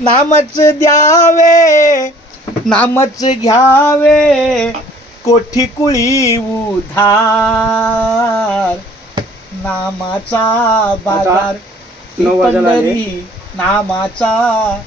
नामच द्यावे नामच घ्यावे कोठी कुळी उधार. नामाचा बाजार नऊ वाजायला आले. पंढरी नामाचा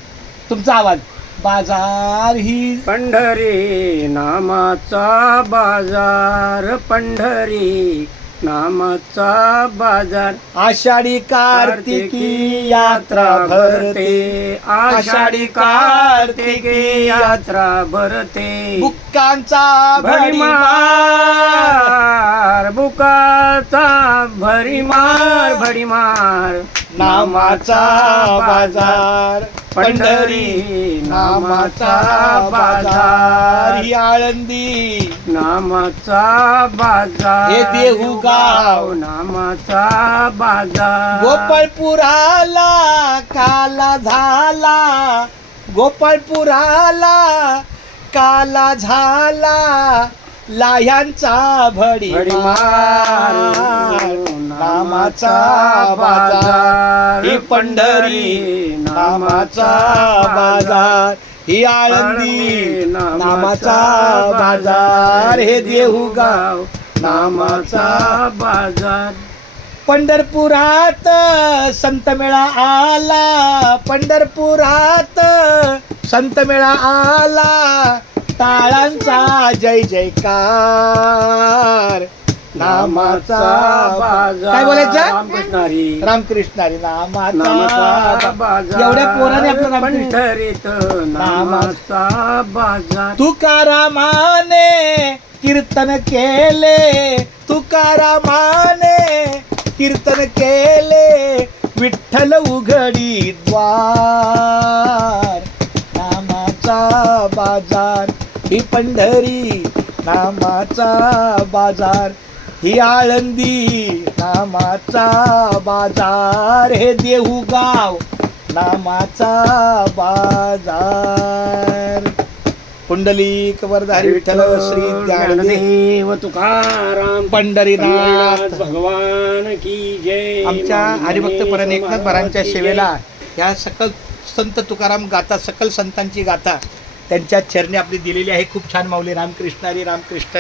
तुमचा आवाज. बाजार ही पंढरी नामाचा बाजार पंढरी. नामाचा बाजार. आषाढी कार्तिकी यात्रा भरते. आषाढी कार्तिकी यात्रा भरते. बुक्कांचा भडीमार. भडीमार बुकाचा भरीमार भडीमार. नामाचा बाजार. पंढरी नामाचा बाजार. ही आळंदी नामाचा बाजार. हे देहू गाव. नामाचा बाजार. गोपाळपुराला काला झाला. गोपाळपुराला काला झाला. लाह्यांचा भडीमार नामाचा बाजार. ही पंढरी. नामाचा बाजार. ही आळंदी नामाचा बाजार हे देहू गाव नामाचा बाजार. पंढरपुरात संत मेळा आला. पंढरपुरात संत मेळा आला. टाळांचा जय जयकार. नामाचा बाजार काय बोलायचं? रामकृष्णारी. रामकृष्णारी नामाचा एवढ्या पोराने आपलं नाम नामाचा बाजार तुकारामाने कीर्तन केले. तुकारामाने कीर्तन केले. विठ्ठल उघडी द्वार. नामाचा बाजार ही पंढरी नामाचा बाजार ही आळंदी नामाचा बाजार हे देहू गाव. नामाचा बाजार. पुंडलिक वरधारी विठ्ठल श्री ज्ञानदेव तुकाराम. पंढरीनाथ. भगवान की जय. आमच्या हरिभक्त परायण एकनाथ भरांच्या सेवेला ह्या सकल संत तुकाराम गाथा सकल संतांची गाथा त्यांच्या चरणी आपली दिलेली आहे. खूप छान माऊली. रामकृष्णारी रामकृष्णारी